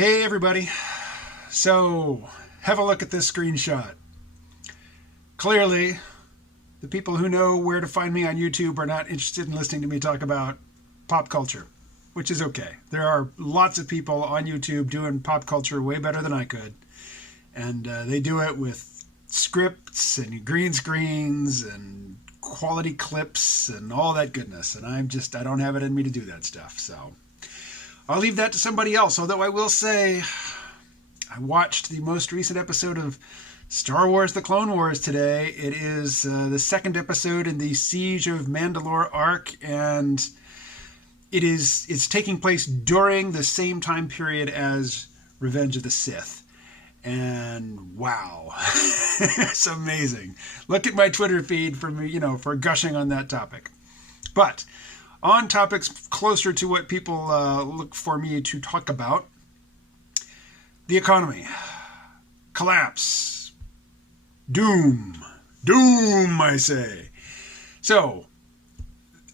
Hey everybody. So, have a look at this screenshot. Clearly, the people who know where to find me on YouTube are not interested in listening to me talk about pop culture, which is okay. There are lots of people on YouTube doing pop culture way better than I could. And they do it with scripts and green screens and quality clips and all that goodness. And I don't have it in me to do that stuff. So I'll leave that to somebody else. Although I will say, I watched the most recent episode of Star Wars: The Clone Wars today. It is the second episode in the Siege of Mandalore arc, and it's taking place during the same time period as Revenge of the Sith. And wow, it's amazing. Look at my Twitter feed for gushing on that topic. But on topics closer to what people look for me to talk about, the economy, collapse, doom, I say. So,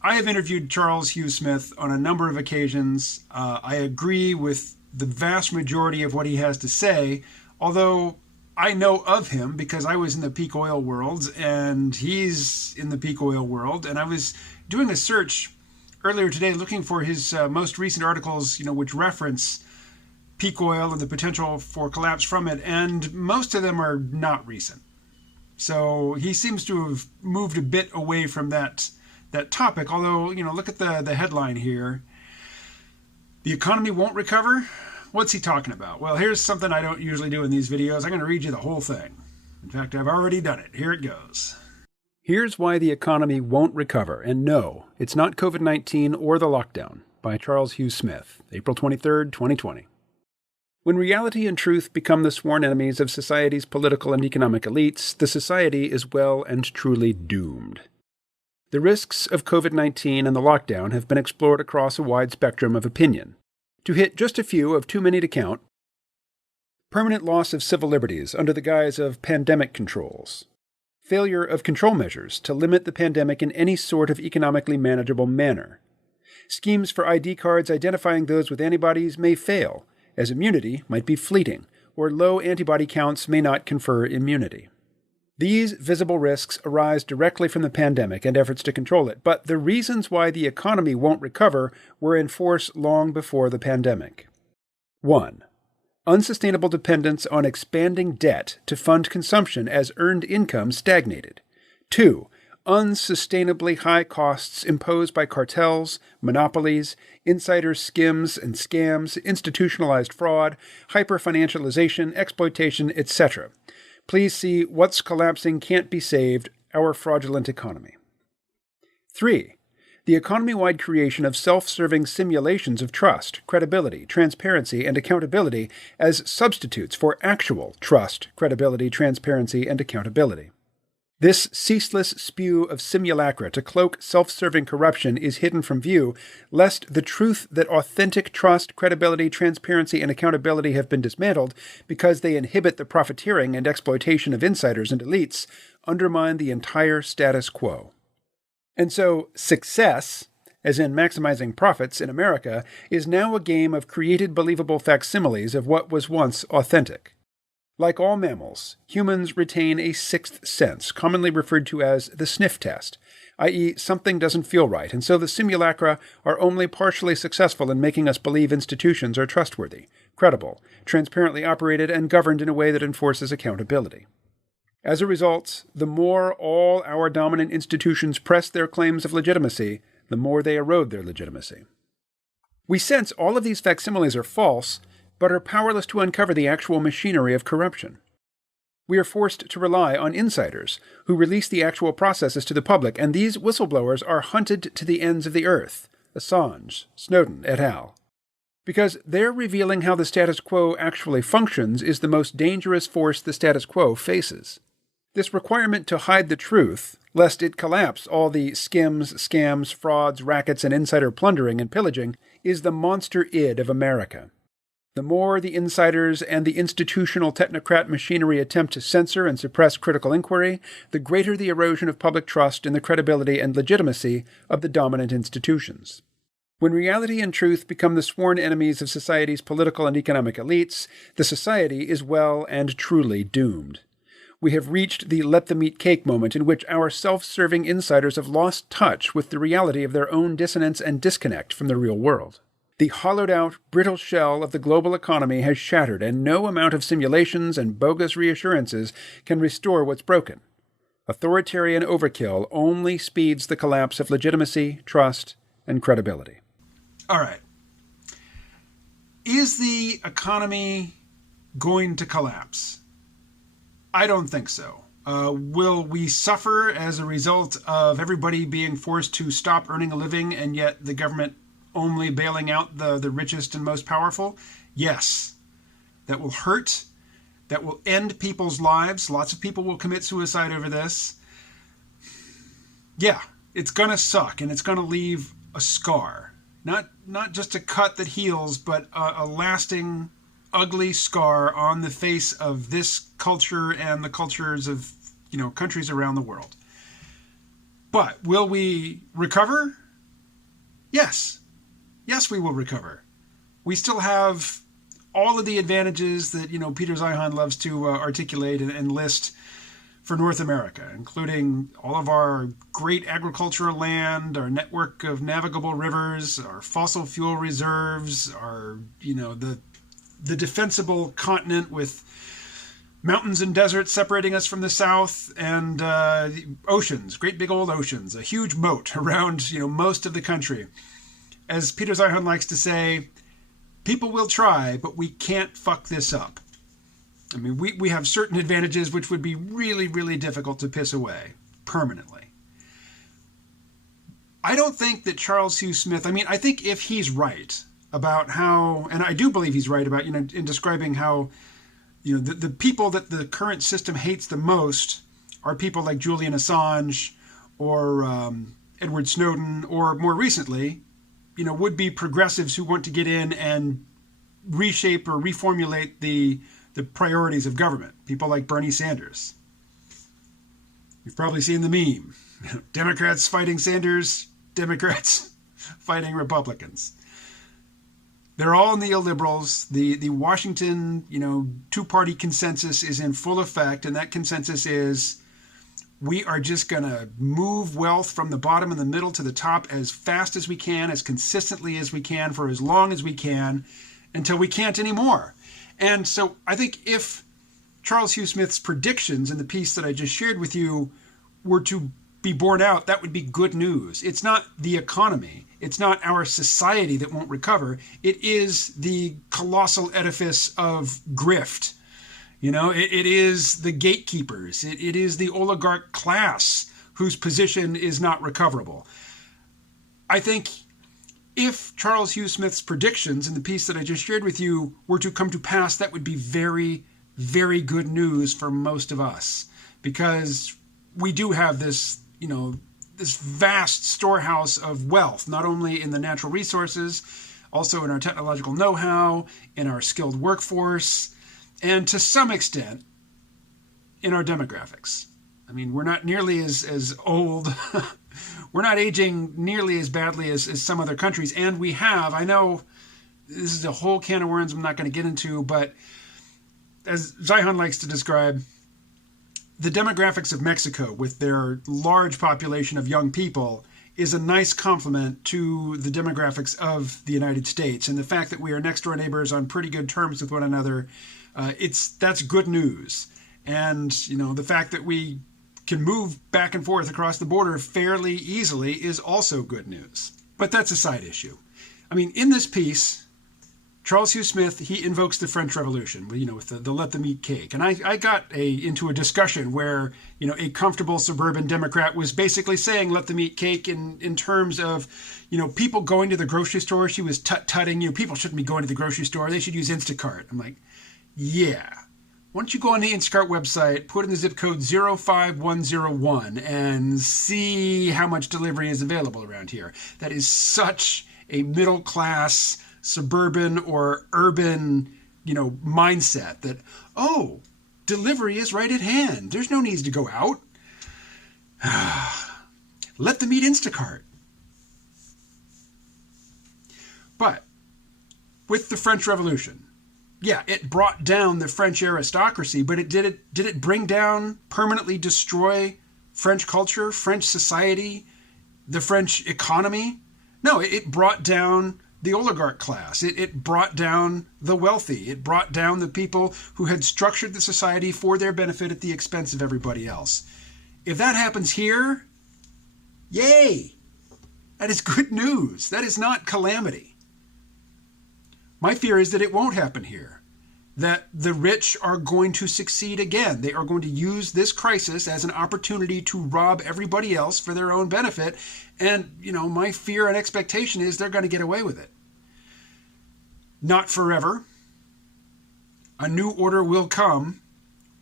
I have interviewed Charles Hugh Smith on a number of occasions. I agree with the vast majority of what he has to say, although I know of him because I was in the peak oil world and he's in the peak oil world. And I was doing a search earlier today looking for his most recent articles, which reference peak oil and the potential for collapse from it. And most of them are not recent. So he seems to have moved a bit away from that topic. Although, look at the headline here. The economy won't recover? What's he talking about? Well, here's something I don't usually do in these videos. I'm going to read you the whole thing. In fact, I've already done it. Here it goes. Here's Why the Economy Won't Recover. And no, it's not COVID-19 or the lockdown. By Charles Hugh Smith, April 23rd, 2020. When reality and truth become the sworn enemies of society's political and economic elites, the society is well and truly doomed. The risks of COVID-19 and the lockdown have been explored across a wide spectrum of opinion. To hit just a few of too many to count: permanent loss of civil liberties under the guise of pandemic controls, failure of control measures to limit the pandemic in any sort of economically manageable manner. Schemes for ID cards identifying those with antibodies may fail, as immunity might be fleeting, or low antibody counts may not confer immunity. These visible risks arise directly from the pandemic and efforts to control it, but the reasons why the economy won't recover were in force long before the pandemic. 1. Unsustainable dependence on expanding debt to fund consumption as earned income stagnated. 2. Unsustainably high costs imposed by cartels, monopolies, insider skims and scams, institutionalized fraud, hyper-financialization, exploitation, etc. Please see What's Collapsing Can't Be Saved, Our Fraudulent Economy. 3. The economy-wide creation of self-serving simulations of trust, credibility, transparency, and accountability as substitutes for actual trust, credibility, transparency, and accountability. This ceaseless spew of simulacra to cloak self-serving corruption is hidden from view, lest the truth that authentic trust, credibility, transparency, and accountability have been dismantled because they inhibit the profiteering and exploitation of insiders and elites undermine the entire status quo. And so, success, as in maximizing profits in America, is now a game of created believable facsimiles of what was once authentic. Like all mammals, humans retain a sixth sense, commonly referred to as the sniff test, i.e. something doesn't feel right, and so the simulacra are only partially successful in making us believe institutions are trustworthy, credible, transparently operated, and governed in a way that enforces accountability. As a result, the more all our dominant institutions press their claims of legitimacy, the more they erode their legitimacy. We sense all of these facsimiles are false, but are powerless to uncover the actual machinery of corruption. We are forced to rely on insiders, who release the actual processes to the public, and these whistleblowers are hunted to the ends of the earth, Assange, Snowden, et al. Because their revealing how the status quo actually functions is the most dangerous force the status quo faces. This requirement to hide the truth, lest it collapse all the skims, scams, frauds, rackets, and insider plundering and pillaging, is the monster id of America. The more the insiders and the institutional technocrat machinery attempt to censor and suppress critical inquiry, the greater the erosion of public trust in the credibility and legitimacy of the dominant institutions. When reality and truth become the sworn enemies of society's political and economic elites, the society is well and truly doomed. We have reached the let them eat cake moment in which our self-serving insiders have lost touch with the reality of their own dissonance and disconnect from the real world. The hollowed-out, brittle shell of the global economy has shattered, and no amount of simulations and bogus reassurances can restore what's broken. Authoritarian overkill only speeds the collapse of legitimacy, trust, and credibility. All right. Is the economy going to collapse? I don't think so. Will we suffer as a result of everybody being forced to stop earning a living and yet the government only bailing out the richest and most powerful? Yes. That will hurt. That will end people's lives. Lots of people will commit suicide over this. Yeah, it's going to suck, and it's going to leave a scar. Not just a cut that heals, but a lasting, ugly scar on the face of this culture and the cultures of, countries around the world. But will we recover? Yes. Yes, we will recover. We still have all of the advantages that, Peter Zeihan loves to articulate and list for North America, including all of our great agricultural land, our network of navigable rivers, our fossil fuel reserves, our, the defensible continent with mountains and deserts separating us from the south, and oceans, great big old oceans, a huge moat around, most of the country. As Peter Zeihan likes to say, people will try, but we can't fuck this up. I mean, we have certain advantages which would be really, really difficult to piss away permanently. I don't think that Charles Hugh Smith, I think if he's right about how, and I do believe he's right about, in describing how, the people that the current system hates the most are people like Julian Assange or Edward Snowden, or more recently, would-be progressives who want to get in and reshape or reformulate the priorities of government. People like Bernie Sanders. You've probably seen the meme. Democrats fighting Sanders, Democrats fighting Republicans. They're all neoliberals. The Washington, two-party consensus is in full effect, and that consensus is we are just going to move wealth from the bottom and the middle to the top as fast as we can, as consistently as we can, for as long as we can, until we can't anymore. And so I think if Charles Hugh Smith's predictions in the piece that I just shared with you were to be borne out, that would be good news. It's not the economy. It's not our society that won't recover. It is the colossal edifice of grift. It is the gatekeepers. It is the oligarch class whose position is not recoverable. I think if Charles Hugh Smith's predictions in the piece that I just shared with you were to come to pass, that would be very, very good news for most of us, because we do have this, this vast storehouse of wealth, not only in the natural resources, also in our technological know-how, in our skilled workforce, and to some extent in our demographics. We're not nearly as old. We're not aging nearly as badly as some other countries. And we have, I know this is a whole can of worms I'm not going to get into, but as Zeihan likes to describe, the demographics of Mexico, with their large population of young people, is a nice complement to the demographics of the United States. And the fact that we are next door neighbors on pretty good terms with one another, that's good news. And, the fact that we can move back and forth across the border fairly easily is also good news. But that's a side issue. In this piece, Charles Hugh Smith, he invokes the French Revolution, with the let them eat cake. And I got into a discussion where, a comfortable suburban Democrat was basically saying let them eat cake in terms of, people going to the grocery store. She was tut-tutting, people shouldn't be going to the grocery store. They should use Instacart. I'm like, yeah. Why don't you go on the Instacart website, put in the zip code 05101 and see how much delivery is available around here. That is such a middle-class, suburban or urban, mindset that, delivery is right at hand. There's no need to go out. Let them eat Instacart. with the French Revolution. Yeah, it brought down the French aristocracy, but did it bring down, permanently destroy French culture, French society, the French economy? No, it brought down the oligarch class. It brought down the wealthy. It brought down the people who had structured the society for their benefit at the expense of everybody else. If that happens here, yay! That is good news. That is not calamity. My fear is that it won't happen here, that the rich are going to succeed again. They are going to use this crisis as an opportunity to rob everybody else for their own benefit. And, my fear and expectation is they're going to get away with it. Not forever. A new order will come.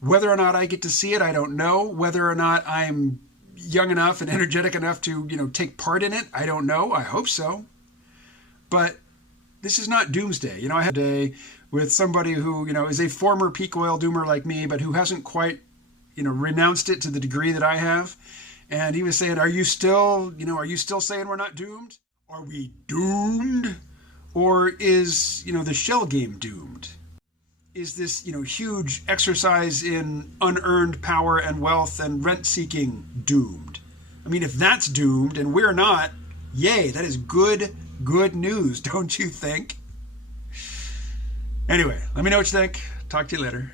Whether or not I get to see it, I don't know. Whether or not I'm young enough and energetic enough to, take part in it, I don't know. I hope so. But this is not doomsday. I had a day with somebody who, is a former peak oil doomer like me, but who hasn't quite, renounced it to the degree that I have. And he was saying, are you still saying we're not doomed? Are we doomed? Or is, the shell game doomed? Is this, huge exercise in unearned power and wealth and rent-seeking doomed? I mean, if that's doomed and we're not, yay, that is good news, don't you think? Anyway, let me know what you think. Talk to you later.